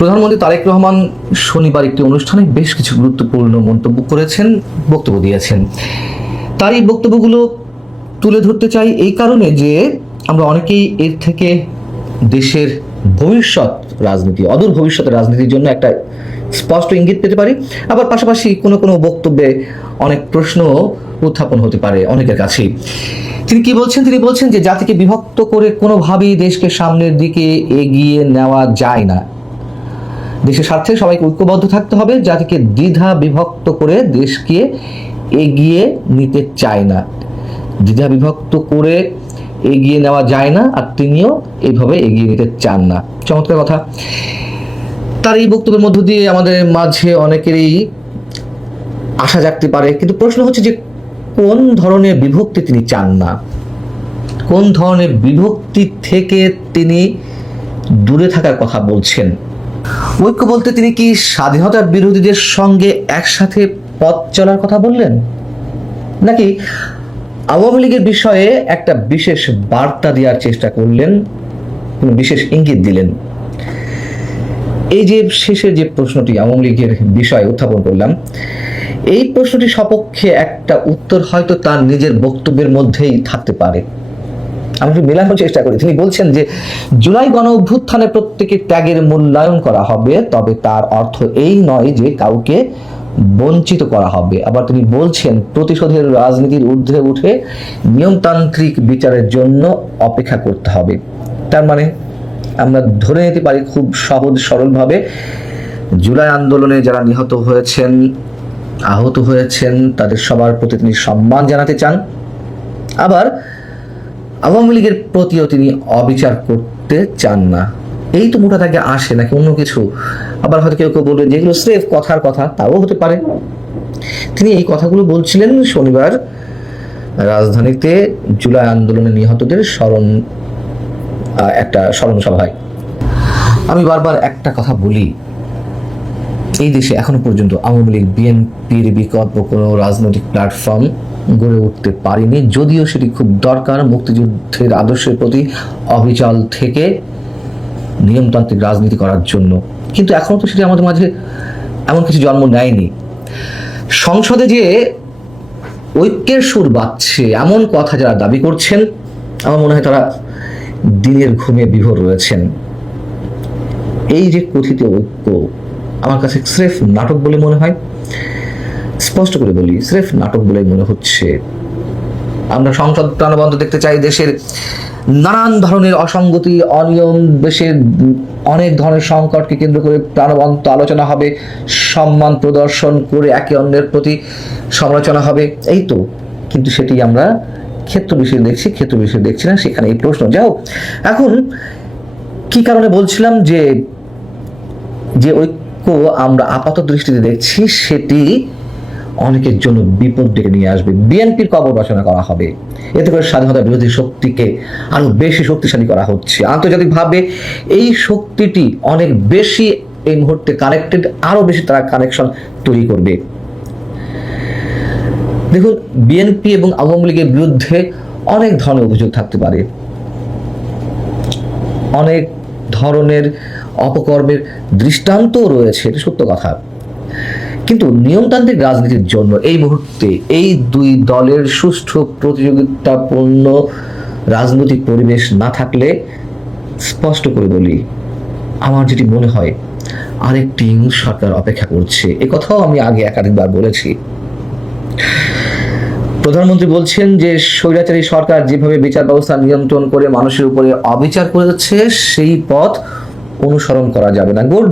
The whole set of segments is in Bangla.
প্রধানমন্ত্রী তারেক রহমান শনিবার একটি অনুষ্ঠানে বেশ কিছু গুরুত্বপূর্ণ মন্তব্য করেছেন, বক্তব্য দিয়েছেন। তার এই বক্তব্যগুলো তুলে ধরতে চাই এই কারণে যে আমরা অনেকেই এর থেকে দেশের ভবিষ্যৎ রাজনীতি, অদূর ভবিষ্যতের রাজনীতির জন্য একটা স্পষ্ট ইঙ্গিত পেতে পারি। আবার পাশাপাশি কোনো কোনো বক্তব্যে অনেক প্রশ্ন উত্থাপন হতে পারে অনেকের কাছেই। তিনি কি বলছেন? তিনি বলছেন যে জাতিকে বিভক্ত করে কোনোভাবেই দেশকে সামনের দিকে এগিয়ে নেওয়া যায় না। দেশের স্বার্থে সবাইকে ঐক্যবদ্ধ থাকতে হবে। জাতিকে দ্বিধা বিভক্ত করে দেশকে এগিয়ে নিতে চায় না, দ্বিধা বিভক্ত করে এগিয়ে নেওয়া যায় না, আর তিনিও এইভাবে এগিয়ে নিতে চান না। চমৎকার কথা। তার এই বক্তব্যের মধ্য দিয়ে আমাদের মাঝে অনেকেরই আশা জাগতে পারে, কিন্তু প্রশ্ন হচ্ছে যে কোন ধরনের বিভক্তি তিনি চান না, কোন ধরনের বিভক্তি থেকে তিনি দূরে থাকার কথা বলছেন। ঐক্য বলতে তিনি কি স্বাধীনতার বিরোধীদের সঙ্গে একসাথে পথ চলার কথা বললেন, নাকি আওয়ামী লীগের বিষয়ে একটা বিশেষ বার্তা দেওয়ার চেষ্টা করলেন, কোনো বিশেষ ইঙ্গিত দিলেন? এই যে শেষের যে প্রশ্নটি আওয়ামী লীগের বিষয়ে উত্থাপন করলাম, এই প্রশ্নটি সপক্ষে একটা উত্তর হয়তো তার নিজের বক্তব্যের মধ্যেই থাকতে পারে। আমি একটু মেলানোর চেষ্টা করি। তিনি বলছেন যে জুলাই গণ অভ্যুত্থানে প্রত্যেকের ত্যাগের মূল্যায়ন করা হবে, তবে তার অর্থ এই নয় যে কাউকে বঞ্চিত করা হবে। আবার তিনি বলছেন প্রতিশোধের রাজনীতির ঊর্ধ্বে উঠে নিয়মতান্ত্রিক বিচারের জন্য অপেক্ষা করতে হবে। তার মানে আমরা ধরে নিতে পারি খুব সহজ সরলভাবে, জুলাই আন্দোলনে যারা নিহত হয়েছেন, আহত হয়েছেন, তাদের সবার প্রতি তিনি সম্মান জানাতে চান। আবার আওয়ামী লীগের প্রতিও তিনি অবিচার করতে চান না। এই তো মোটা থেকে আসে, নাকি অন্য কিছু? আবার হয়তো কেউ কেউ বলবেন যেগুলো স্রেফ কথার কথা, তাও হতে পারে। তিনি এই কথাগুলো বলছিলেন শনিবার রাজধানীতে জুলাই আন্দোলনে নিহতদের একটা স্মরণ সভায়। আমি বারবার একটা কথা বলি, এই দেশে এখনো পর্যন্ত আওয়ামী লীগ বিএনপির বিকল্প কোনো রাজনৈতিক প্ল্যাটফর্ম গড়ে উঠতে পারেনি, যদিও সেটি খুব দরকার মুক্তিযুদ্ধের আদর্শের প্রতি অবিচল থেকে নিয়মতান্ত্রিক রাজনীতি করার জন্য। কিন্তু এখনো তো সেটি আমাদের মাঝে এমন কিছু জন্ম নেয়নি। সংসদে যে ঐক্যের সুর বাজছে এমন কথা যারা দাবি করছেন, আমার মনে হয় তারা দিনের ঘুমে বিভোর রয়েছেন। এই যে কথিত ঐক্য, আমার কাছে স্রেফ নাটক বলে মনে হয়। স্পষ্ট করে বলি, স্রেফ নাটক বলে মনে হচ্ছে। আমরা সংসদ প্রাণবন্ত দেখতে চাই। দেশের নানান ধরনের অসঙ্গতি, অনিয়ম, দেশের অনেক ধরনের সংকটকে কেন্দ্র করে প্রাণবন্ত আলোচনা হবে, সম্মান প্রদর্শন করে একে অন্যের প্রতি সমালোচনা হবে, এই তো। কিন্তু সেটি আমরা ক্ষেত্র বিষয়ে দেখছি, ক্ষেত্র বিষয়ে দেখছি না। সেখানে এই প্রশ্ন। যাও, এখন কি কারণে বলছিলাম যে ঐক্য আমরা আপাত দৃষ্টিতে দেখছি, সেটি অনেকের জন্য বিপদ ডেকে নিয়ে আসবে। বিএনপির কবর রচনা করা হবে, এতে করে স্বাধীনতা বিরোধী শক্তিকে আরো বেশি শক্তিশালী করা হচ্ছে। আন্তর্জাতিকভাবে এই শক্তিটি অনেক বেশি এই মুহূর্তে কানেক্টেড, আরো বেশি তারা কানেকশন তৈরি করবে। দেখুন, বিএনপি এবং আওয়ামী লীগের বিরুদ্ধে অনেক ধরনের অভিযোগ থাকতে পারে, অনেক ধরনের অপকর্মের দৃষ্টান্তও রয়েছে, এটা সত্য কথা। কিন্তু নিয়মতান্ত্রিক রাজনীতির জন্য এই মুহূর্তে এই দুই দলের সুষ্ঠু প্রতিযোগিতাপূর্ণ রাজনৈতিক পরিবেশ না থাকলে, স্পষ্ট করে বলি, আমার যেটি মনে হয় আরেকটি সরকার অপেক্ষা করছে। এ কথাও আমি আগে একাধিকবার বলেছি। প্রধানমন্ত্রী বলছেন যে স্বৈরাচারী সরকার যেভাবে বিচার ব্যবস্থা নিয়ন্ত্রণ করে মানুষের উপরে অবিচার করেছে, সেই পথ অনুসরণ করা যাবে না। গুড।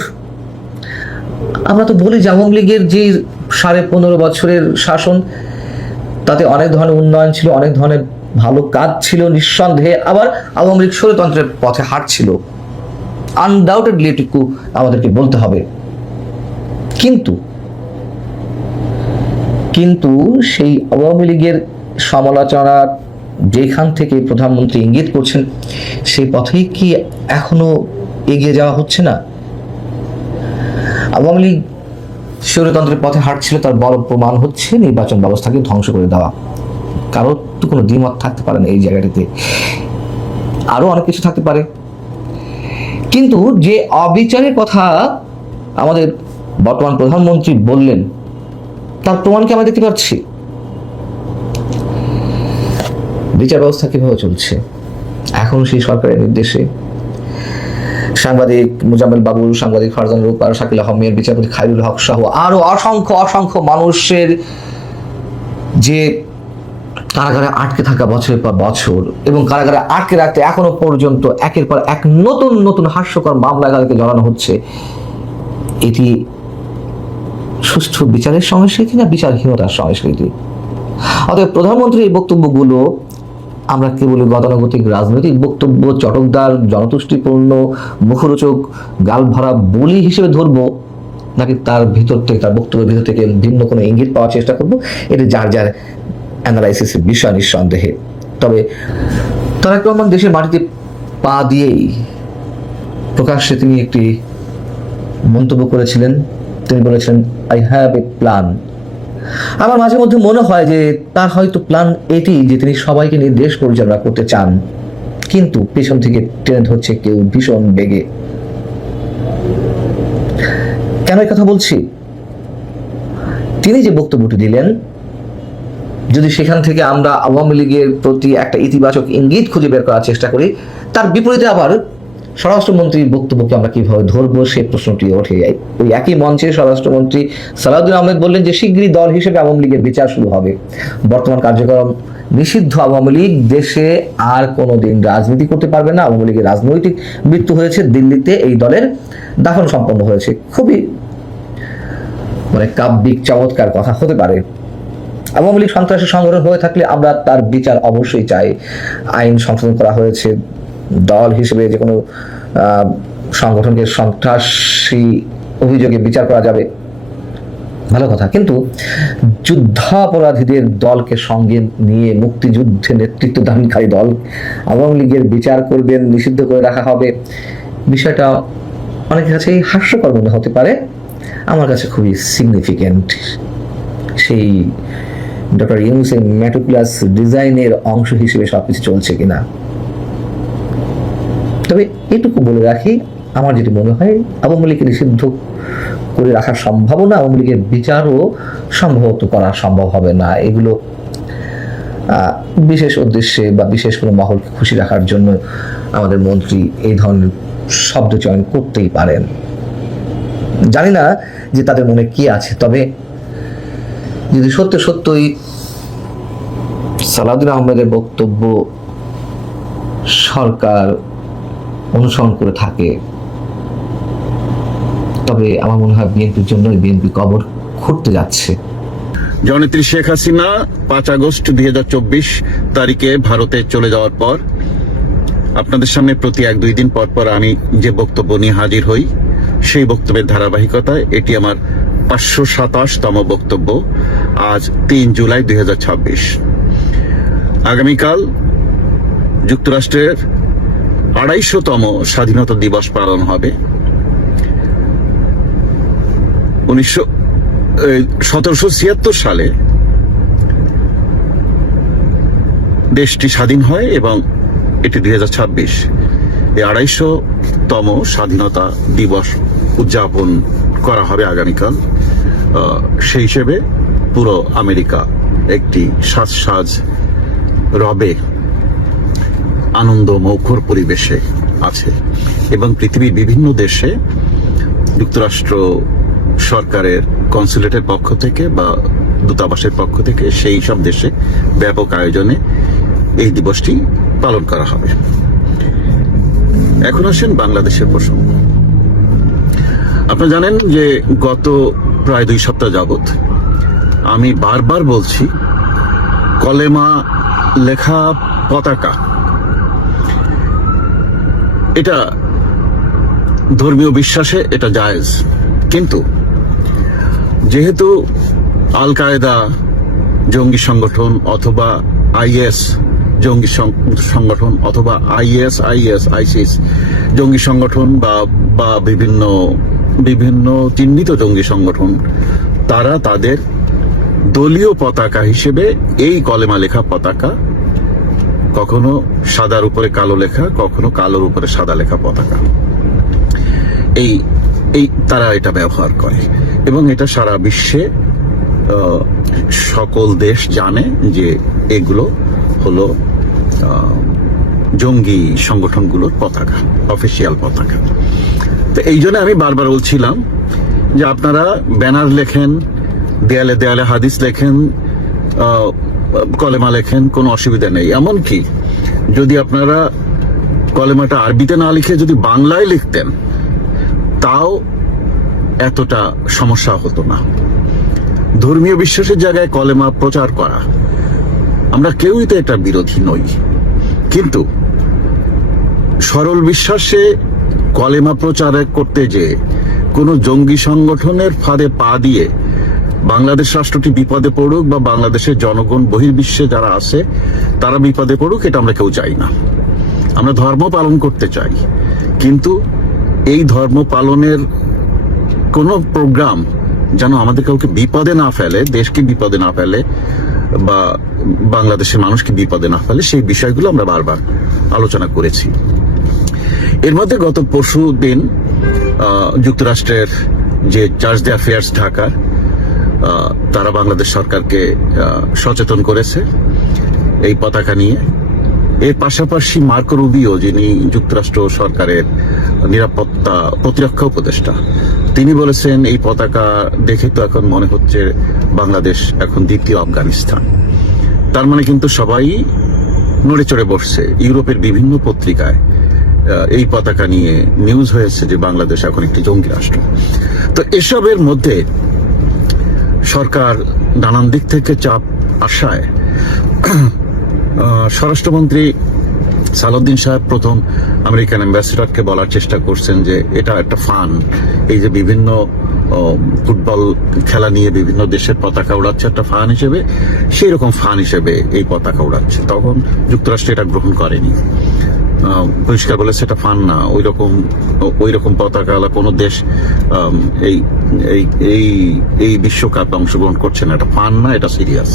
আমরা তো বলি যে আওয়ামী লীগের যে 15.5 বছরের শাসন, তাতে অনেক ধরনের উন্নয়ন ছিল, অনেক ধরনের ভালো কাজ ছিল নিঃসন্দেহে। আবার আওয়ামী লীগ স্বৈরতন্ত্রের পথে হাঁটছিল, আনডাউটেডলি এটুকু আমাদেরকে বলতে হবে। কিন্তু সেই আওয়ামী লীগের সমালোচনা যেখান থেকে প্রধানমন্ত্রী ইঙ্গিত করছেন, সেই পথেই কি এখনো এগিয়ে যাওয়া হচ্ছে না? আওয়ামী লীগ স্বৈরতন্ত্রের পথে হাঁটছিল, তার বড় প্রমাণ হচ্ছে নির্বাচন ব্যবস্থাকে ধ্বংস করে দেওয়া। কারোর তো কোনো দ্বিমত থাকতে পারে না এই জায়গাটিতে, আরো অনেক কিছু থাকতে পারে। কিন্তু যে অবিচারের কথা আমাদের বর্তমান প্রধানমন্ত্রী বললেন, তার প্রমাণ কি আমরা দেখতে পাচ্ছি? বিচার ব্যবস্থা কিভাবে চলছে এখন সেই সরকারের নির্দেশে সাংবাদিক মুজাম্মেল বাবুল, সাংবাদিক ফারজান রূপার, শাকিল আহমেদ, বিচারপতি খায়রুল হক সহ আরো অসংখ্য মানুষের যে কারাগারে আটকে থাকা বছরের পর বছর এবং কারাগারে আটকে রাখতে এখনো পর্যন্ত একের পর এক নতুন হাস্যকর মামলা তাদেরকে জড়ানো হচ্ছে, এটি সুষ্ঠু বিচারের সংস্কৃতি না বিচারহীনতার সংস্কৃতি? অতএব প্রধানমন্ত্রীর এই বক্তব্যগুলো আমরা কেবল গতানুগতিক রাজনৈতিক বক্তব্য, চটকদার, জনতুষ্টিপূর্ণ, মুখরোচক, গাল ভরা বলি হিসেবে ধরবো, নাকি তার ভিতর থেকে, তার বক্তব্যের ভিতর থেকে ভিন্ন কোনো ইঙ্গিত পাওয়ার চেষ্টা করবো? এটি যার অ্যানালাইসিসের বিষয় নিঃসন্দেহে। তবে তারেক রহমান দেশের মাটিতে পা দিয়েই প্রকাশ্যে তিনি একটি মন্তব্য করেছিলেন। তিনি বলেছেন, আই হ্যাভ এ প্ল্যান। আমার মাঝে মধ্যে মনে হয় যে তার হয়তো প্ল্যান এটি যে তিনি সবাইকে নিয়ে দেশ পরিচালনা করতে চান, কিন্তু পেছন থেকে টেনে ধরছে কেউ ভীষণ বেগে। কেন এই কথা বলছি? তিনি যে বক্তব্যটি দিলেন, যদি সেখান থেকে আমরা আওয়ামী লীগের প্রতি একটা ইতিবাচক ইঙ্গিত খুঁজে বের করার চেষ্টা করি, তার বিপরীতে আবার স্বরাষ্ট্রমন্ত্রীর বক্তব্যকে আমরা কিভাবে ধরবো সে প্রশ্নটি ওঠে যায়। ওই একই মঞ্চে স্বরাষ্ট্রমন্ত্রী সালাউদ্দিন আহমেদ বললেন যে শিগগিরই দল হিসেবে আওয়ামী লীগের বিচার শুরু হবে। বর্তমান কার্যক্রম নিষিদ্ধ আওয়ামী লীগ দেশে আর কোনোদিন রাজনীতি করতে পারবে না। আওয়ামী লীগের রাজনৈতিক মৃত্যু হয়েছে, দিল্লিতে এই দলের দাফন সম্পন্ন হয়েছে। খুবই কাব্যিক চমৎকার কথা হতে পারে। আওয়ামী লীগ সন্ত্রাসী সংগঠন হয়ে থাকলে আমরা তার বিচার অবশ্যই চাই। আইন সংশোধন করা হয়েছে, দল হিসেবে যে কোনো সংগঠনকে সন্ত্রাসী অভিযোগে বিচার করা যাবে, ভালো কথা। কিন্তু যুদ্ধাপরাধীদের দলকে সঙ্গে নিয়ে মুক্তিযুদ্ধে নেতৃত্ব দানকারী দল আওয়ামী লীগের বিচার করবেন, নিষিদ্ধ করে রাখা হবে, বিষয়টা অনেকের কাছে হাস্যকর মনে হতে পারে। আমার কাছে খুবই সিগনিফিকেন্ট। সেই ডক্টর ইউনূসের মেটোপ্লাস ডিজাইনের অংশ হিসেবে সবকিছু চলছে কিনা। তবে এটুকু বলে রাখি, আমার যেটি মনে হয় আওয়ামী লীগকে নিষিদ্ধ করে রাখার সম্ভাবনা, আওয়ামী লীগের বিচারও সম্ভবত করা সম্ভব হবে না। এগুলো বিশেষ উদ্দেশ্যে বা বিশেষ কোনো মহলকে খুশি রাখার জন্য আমাদের মন্ত্রী এই ধরনের শব্দ চয়ন করতেই পারেন। জানি না যে তাদের মনে কি আছে। তবে যদি সত্যই সালাউদ্দিন আহমেদের বক্তব্য সরকার অনুসরণ করে থাকে, তবে আমার মনে হয় বিএনপির জন্য বিএনপি কবর খুঁড়তে যাচ্ছে। জননেত্রী শেখ হাসিনা 5 আগস্ট 2024 তারিখে ভারতে চলে যাওয়ার পর আপনাদের সামনে প্রতি 1-2 দিন পর আমি যে বক্তব্য নিয়ে হাজির হই, সেই বক্তব্যের ধারাবাহিকতায় এটি আমার 527তম বক্তব্য। আজ 3 জুলাই 2026। আগামীকাল যুক্তরাষ্ট্রের 250তম স্বাধীনতা দিবস পালন হবে। 1776 সালে দেশটি স্বাধীন হয় এবং এটি 2026। এই 250তম স্বাধীনতা দিবস উদযাপন করা হবে আগামীকাল। সেই হিসেবে পুরো আমেরিকা একটি সাজ রবে আনন্দ মৌখর পরিবেশে আছে এবং পৃথিবীর বিভিন্ন দেশে যুক্তরাষ্ট্র সরকারের কনসুলেটের পক্ষ থেকে বা দূতাবাসের পক্ষ থেকে সেই সব দেশে ব্যাপক আয়োজনে এই দিবসটি পালন করা হবে। এখন আসেন বাংলাদেশের প্রসঙ্গ। আপনারা জানেন যে গত প্রায় 2 সপ্তাহ যাবত আমি বারবার বলছি, কলেমা লেখা পতাকা এটা ধর্মীয় বিশ্বাসে এটা জায়েজ, কিন্তু যেহেতু আল কায়েদা জঙ্গি সংগঠন অথবা আইএস জঙ্গি সংগঠন অথবা আইসিস জঙ্গি সংগঠন বা বিভিন্ন চিহ্নিত জঙ্গি সংগঠন, তারা তাদের দলীয় পতাকা হিসেবে এই কলেমা লেখা পতাকা, কখনো সাদার উপরে কালো লেখা, কখনো কালোর উপরে সাদা লেখা পতাকা, এই এই তারা এটা ব্যবহার করে এবং এটা সারা বিশ্বে সকল দেশ জানে যে এগুলো হলো জঙ্গি সংগঠনগুলোর পতাকা, অফিসিয়াল পতাকা। তো এই জন্য আমি বারবার বলছিলাম যে আপনারা ব্যানার লেখেন, দেয়ালে দেয়ালে হাদিস লেখেন, কলেমা লেখেন, কোনো অসুবিধা নেই। এমনকি যদি আপনারা কলেমাটা আরবিতে না লিখে যদি বাংলায় লিখতেন তাও এতটা সমস্যা হতো না। ধর্মীয় বিশ্বাসের জায়গায় কলেমা প্রচার করা, আমরা কেউই তো এটা বিরোধী নই, কিন্তু সরল বিশ্বাসে কলেমা প্রচার করতে যে কোনো জঙ্গি সংগঠনের ফাঁদে পা দিয়ে বাংলাদেশ রাষ্ট্রটি বিপদে পড়ুক বা বাংলাদেশের জনগণ বহির্বিশ্বে যারা আছে তারা বিপদে পড়ুক, এটা আমরা কেউ চাই না। আমরা ধর্ম পালন করতে চাই, কিন্তু এই ধর্ম পালনের কোনো প্রোগ্রাম যেন আমাদের কাউকে বিপদে না ফেলে, দেশকে বিপদে না ফেলে বা বাংলাদেশের মানুষকে বিপদে না ফেলে, সেই বিষয়গুলো আমরা বারবার আলোচনা করেছি। এর মধ্যে গত পরশু দিন যুক্তরাষ্ট্রের যে চার্জ দ্য অ্যাফেয়ার্স ঢাকার, তারা বাংলাদেশ সরকারকে সচেতন করেছে এই পতাকা নিয়ে। এর পাশাপাশি মার্কো রুবিও, যিনি যুক্তরাষ্ট্র সরকারের নিরাপত্তা প্রতিরক্ষা উপদেষ্টা, তিনি বলেছেন এই পতাকা দেখে তো এখন মনে হচ্ছে বাংলাদেশ এখন দ্বিতীয় আফগানিস্তান। তার মানে কিন্তু সবাই নড়ে চড়ে বসছে। ইউরোপের বিভিন্ন পত্রিকায় এই পতাকা নিয়ে নিউজ হয়েছে যে বাংলাদেশ এখন একটি জঙ্গি রাষ্ট্র। তো এসবের মধ্যে সরকার নানান দিক থেকে চাপ আসায় স্বরাষ্ট্রমন্ত্রী সালাউদ্দিন সাহেব প্রথম আমেরিকান অ্যাম্বাসেডরকে বলার চেষ্টা করছেন যে এটা একটা ফান, এই যে বিভিন্ন ফুটবল খেলা নিয়ে বিভিন্ন দেশের পতাকা উড়াচ্ছে একটা ফান হিসেবে, সেই রকম ফান হিসেবে এই পতাকা উড়াচ্ছে। তখন যুক্তরাষ্ট্র এটা গ্রহণ করেনি, পরিষ্কার বলেছে এটা ফান না, ওই রকম পতাকা কোনো দেশ এই এই এই বিশ্বকাপে অংশগ্রহণ করছে না, এটা ফান না, এটা সিরিয়াস।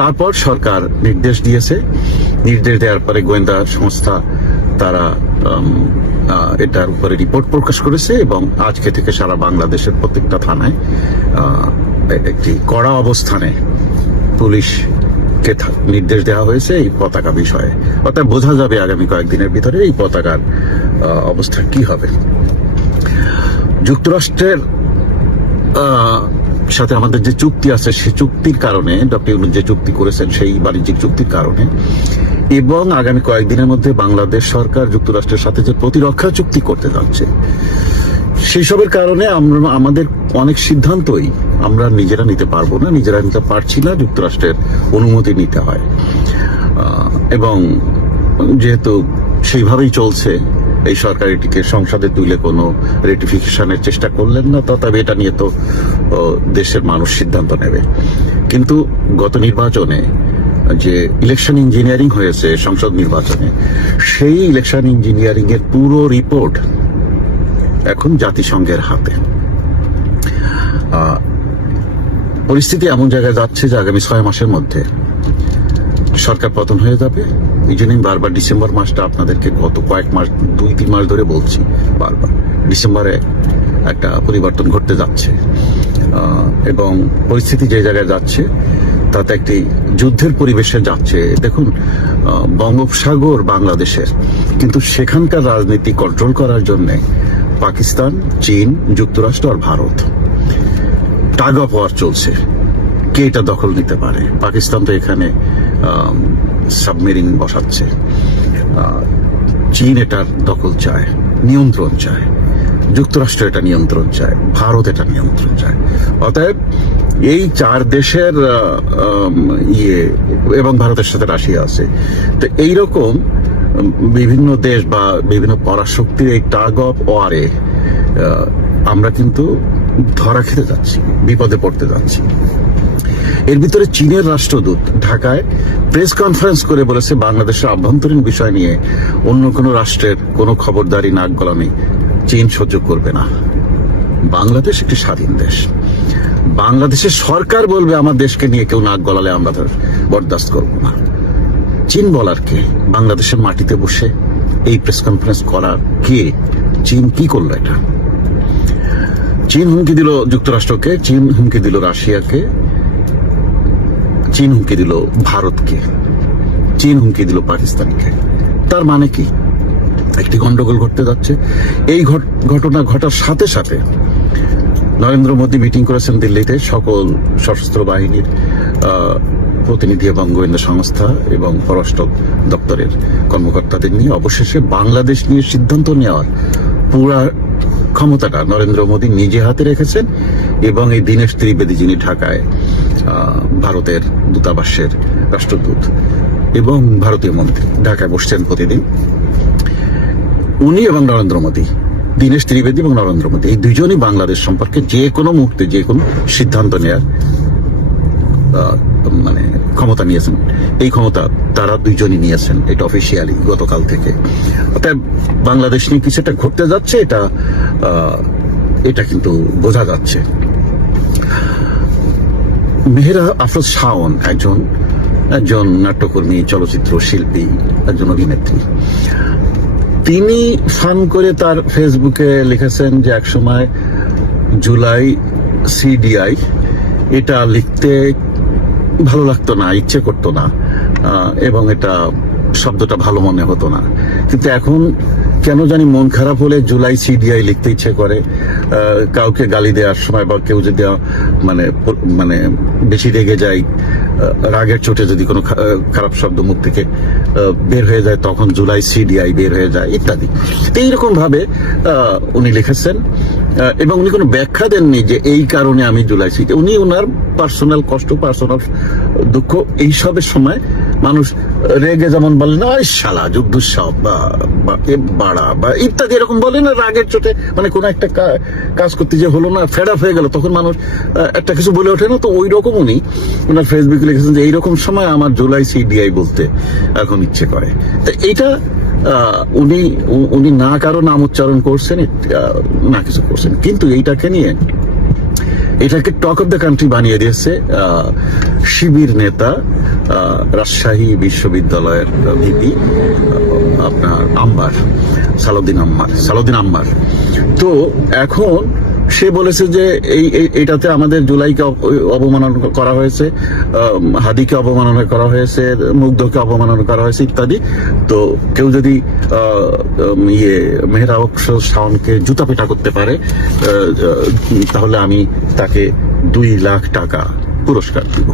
তারপর সরকার নির্দেশ দিয়েছে, নির্দেশ দেওয়ার পরে গোয়েন্দা সংস্থা তারা এটার উপরে রিপোর্ট প্রকাশ করেছে এবং আজকে থেকে সারা বাংলাদেশের প্রত্যেকটা থানায় একটি কড়া অবস্থানে পুলিশকে নির্দেশ দেওয়া হয়েছে এই পতাকা বিষয়ে। অর্থাৎ বোঝা যাবে আগামী কয়েকদিনের ভিতরে এই পতাকার অবস্থা কি হবে। যুক্তরাষ্ট্রের সাথে আমাদের যে চুক্তি আছে, সেই চুক্তির কারণে, ডক্টর ইউনূস যে চুক্তি করেছেন সেই বাণিজ্যিক চুক্তির কারণে, এবং আগামী কয়েকদিনের মধ্যে বাংলাদেশ সরকার যুক্তরাষ্ট্রের সাথে যে প্রতিরক্ষা চুক্তি করতে যাচ্ছে, সেই সবের কারণে আমাদের অনেক সিদ্ধান্তই আমরা নিজেরা নিতে পারবো না, নিজেরা নিতে পারছি না, যুক্তরাষ্ট্রের অনুমতি নিতে হয়। এবং যেহেতু সেইভাবেই চলছে, এই সরকার এটিকে সংসদে তুলে কোনো রেটিফিকেশনের চেষ্টা করলেন না, তবে এটা নিয়ে তো দেশের মানুষ সিদ্ধান্ত নেবে। কিন্তু গত নির্বাচনে যে ইলেকশন ইঞ্জিনিয়ারিং হয়েছে সংসদ নির্বাচনে, সেই ইলেকশন ইঞ্জিনিয়ারিং এর পুরো রিপোর্ট এখন জাতিসংঘের হাতে। পরিস্থিতি এমন জায়গায় যাচ্ছে যে আগামী 6 মাসের মধ্যে সরকার পতন হয়ে যাবে। এই জন্যই বারবার ডিসেম্বর মাসটা আপনাদেরকে গত কয়েক মাস, 2-3 মাস ধরে বলছি বারবার, ডিসেম্বরে একটা পরিবর্তন ঘটতে যাচ্ছে এবং পরিস্থিতি যে জায়গায় যাচ্ছে তাতে একটি যুদ্ধের পরিবেশে যাচ্ছে। দেখুন, বঙ্গোপসাগর বাংলাদেশের, কিন্তু সেখানকার রাজনীতি কন্ট্রোল করার জন্য পাকিস্তান, চীন, যুক্তরাষ্ট্র আর ভারত টাগ অফ ওয়ার চলছে, কে এটা দখল নিতে পারে। পাকিস্তান তো এখানে সাবমেরিন বসাচ্ছে, চীন এটার দখল চায়, নিয়ন্ত্রণ চায়, যুক্তরাষ্ট্র এটা নিয়ন্ত্রণ চায়, ভারত এটা নিয়ন্ত্রণ চায়। অতএব এই 4 দেশের এবং ভারতের সাথে রাশিয়া আছে, তো এইরকম বিভিন্ন দেশ বা বিভিন্ন পরাশক্তির এই টাগ অফ ওয়ারে আমরা কিন্তু ধরা খেতে যাচ্ছি, বিপদে পড়তে যাচ্ছি। এর ভিতরে চীনের রাষ্ট্রদূত ঢাকায় প্রেস কনফারেন্স করে বলেছে বাংলাদেশের আভ্যন্তরীণ বিষয় নিয়ে অন্য কোনো রাষ্ট্রের কোনো খবরদারি, নাক গলামি চীন সহ্য করবে না। বাংলাদেশ একটি স্বাধীন দেশ, বাংলাদেশের সরকার বলবে আমার দেশকে নিয়ে কেউ নাক গলালে আমরা বরদাস্ত করব না। চীন বলার কে? বাংলাদেশের মাটিতে বসে এই প্রেস কনফারেন্স করার কে? চীন কি করলো এটা? চীন হুমকি দিল যুক্তরাষ্ট্রকে, চীন হুমকি দিল রাশিয়াকে, চীন হুমকি দিল ভারতকে, চীন হুমকি দিল পাকিস্তানকে। তার মানে কি? একটি গন্ডগোল ঘটতে যাচ্ছে। এই ঘটনা ঘটার সাথে সাথে নরেন্দ্র মোদী মিটিং করেছেন দিল্লিতে সকল সশস্ত্র বাহিনীর প্রতিনিধি এবং গোয়েন্দা সংস্থা এবং পররাষ্ট্র দপ্তরের কর্মকর্তাদের নিয়ে। অবশেষে বাংলাদেশ নিয়ে সিদ্ধান্ত নেওয়ার পুরা ক্ষমতাটা নরেন্দ্র মোদী নিজে হাতে রেখেছেন এবং এই দীনেশ ত্রিবেদী, যিনি ঢাকায় ভারতের দূতাবাসের রাষ্ট্রদূত এবং ভারতীয় মন্ত্রী, ঢাকায় বসছেন প্রতিদিন, উনি এবং নরেন্দ্র মোদী, দীনেশ ত্রিবেদী এবং নরেন্দ্র মোদী, এই দুজনই বাংলাদেশ সম্পর্কে যে কোনো মুহূর্তে যে কোনো সিদ্ধান্ত নেওয়ার মানে ক্ষমতা নিয়েছেন। এই ক্ষমতা তারা দুইজনই নিয়েছেন, এটা অফিসিয়ালি গতকাল থেকে। অর্থাৎ বাংলাদেশ নিয়ে কিছু একটা ঘটতে যাচ্ছে, এটা কিন্তু বোঝা যাচ্ছে। মেহেরা আফরোজ শাওন একজন নাট্যকর্মী, চলচ্চিত্র শিল্পী, একজন অভিনেত্রী। তিনি ফান করে তার ফেসবুকে লিখেছেন যে একসময় জুলাই সিডিআই এটা লিখতে ভালো লাগতো না, ইচ্ছে করতো না, এবং এটা শব্দটা ভালো মনে হতো না, কিন্তু এখন কেন জানি মন খারাপ হলে জুলাই সিডিআই লিখতে ইচ্ছে করে। কাউকে গালি দেওয়ার সময় বা কেউ যদি মানে বেশি রেগে যায়, রাগের চোটে যদি কোনো খারাপ শব্দ মুখ থেকে বের হয়ে যায়, তখন জুলাই সিডিআই বের হয়ে যায় ইত্যাদি। এইরকম ভাবে উনি লিখেছেন এবং উনি কোনো ব্যাখ্যা দেননি যে এই কারণে আমি জুলাই সিডিআই। উনি ওনার পার্সোনাল কষ্ট, পার্সোনাল দুঃখ এইসবের সময় মানুষ রেগে যেমন বলে না শালা যুদ্ধ বাড়া বা ইত্যাদি এরকম বলে না, রাগের চোটে মানে কোন একটা কাজ করতে যে হলো না, ফেড আপ হয়ে গেল, তখন মানুষ একটা কিছু বলে ওঠে না। তো ওই রকম উনি ওনার ফেসবুকে লিখেছেন যে এইরকম সময় আমার জুলাই সিডিআই বলতে এখন ইচ্ছে করে। তো এইটা উনি না কারো নাম উচ্চারণ করছেন, না কিছু করছেন, কিন্তু এইটাকে নিয়ে এটাকে টক অফ দ্য কান্ট্রি বানিয়ে দিয়েছে শিবির নেতা, রাজশাহী বিশ্ববিদ্যালয়ের ভিপি আপনার সালাউদ্দিন আম্মার। তো এখন সে বলেছে যে এইটাতে আমাদের জুলাইকে অবমাননা করা হয়েছে, হাদিকে অবমাননা করা হয়েছে, মুগ্ধকে অবমাননা করা হয়েছে ইত্যাদি। তো কেউ যদি মেহেরা আফরোজ শাওনকে জুতা পেটা করতে পারে, তাহলে আমি তাকে 2 লাখ টাকা পুরস্কার দিব।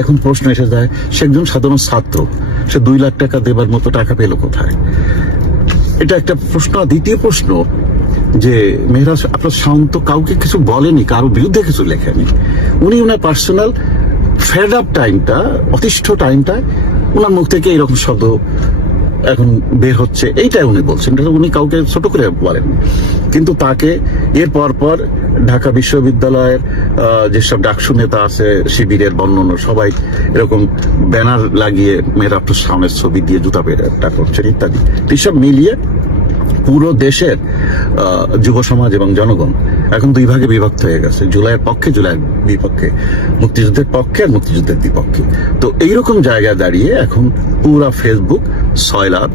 এখন প্রশ্ন এসে যায়, সে একজন সাধারণ ছাত্র, সে 2 লাখ টাকা দেবার মতো টাকা পেল কোথায়? এটা একটা প্রশ্ন। দ্বিতীয় প্রশ্ন যে মেহেরা আফরোজ শাওন তো কাউকে কিছু বলেনি, কারোর বিরুদ্ধে কিছু লেখেনি। উনি ওনার পার্সোনাল ফেড আপ টাইমটা, অতিষ্ঠ টাইমটা ওনার মুখ থেকে এরকম শব্দ এখন বের হচ্ছে, এইটাই উনি বলছেন। উনি কাউকে ছোট করে বলেননি, কিন্তু তাকে এর পর ঢাকা বিশ্ববিদ্যালয়ের যেসব ডাকসু নেতা আছে, শিবিরের বর্ণনা, সবাই এরকম ব্যানার লাগিয়ে মেহেরা আফরোজ শাওনের ছবি দিয়ে জুতা পেটা করছেন ইত্যাদি। এইসব মিলিয়ে পুরো দেশের যুব সমাজ এবং জনগণ এখন 2 ভাগে বিভক্ত হয়ে গেছে, জুলাইয়ের পক্ষে, জুলাইয়ের বিপক্ষে, মুক্তিযুদ্ধের পক্ষে আর মুক্তিযুদ্ধের বিপক্ষে। তো এইরকম জায়গায় দাঁড়িয়ে এখন পুরা ফেসবুক সয়লাব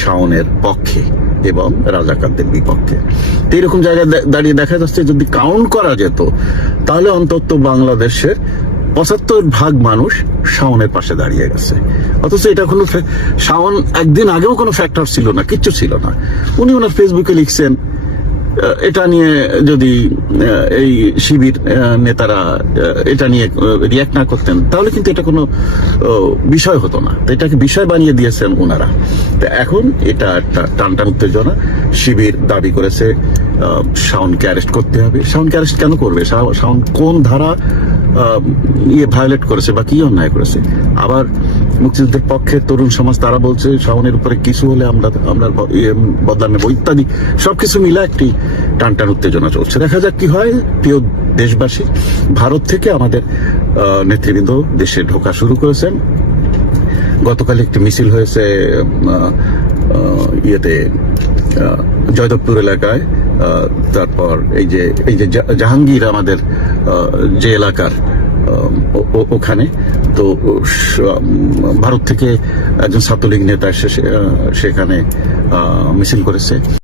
শাওনের পক্ষে এবং রাজাকারদের বিপক্ষে। তো এইরকম জায়গায় দাঁড়িয়ে দেখা যাচ্ছে যদি কাউন্ট করা যেত, তাহলে অন্তত বাংলাদেশের 75% মানুষ শাওনের পাশে দাঁড়িয়ে গেছে। অথচ এটা কোনো শাওন একদিন আগেও কোনো ফ্যাক্টর ছিল না, কিচ্ছু ছিল না। উনি ওনার ফেসবুকে লিখছেন, এটা নিয়ে যদি এই শিবির নেতারা এটা নিয়ে রিয়াক্ট না করতেন, তাহলে কিন্তু এটা কোনো বিষয় হতো না। তো এটাকে বিষয় বানিয়ে দিয়েছেন ওনারা। তো এখন এটা একটা টানটান উত্তেজনা। শিবির দাবি করেছে শাওনকে অ্যারেস্ট করতে হবে। শাওনকে অ্যারেস্ট কেন করবে? শাওন কোন ধারা ভায়োলেট করেছে বা কি অন্যায় করেছে? আবার মুক্তিযুদ্ধের পক্ষে তরুণ সমাজ তারা বলছে শাওনের উপরে কিছু হলে আমরা বদলা নেব ইত্যাদি। সবকিছু মিলে একটি টানটান উত্তেজনা চলছে। দেখা যাক কি হয়। প্রিয় দেশবাসী, ভারত থেকে আমাদের নেতৃবৃন্দ দেশে ঢোকা শুরু করেছেন। গতকাল একটি মিছিল হয়েছে জয়দেবপুর এলাকায়। তারপর এই যে জাহাঙ্গীর আমাদের যে এলাকার ওখানে, তো ভারত থেকে একজন ছাত্রলীগ নেতা সেখানে মিছিল করেছে।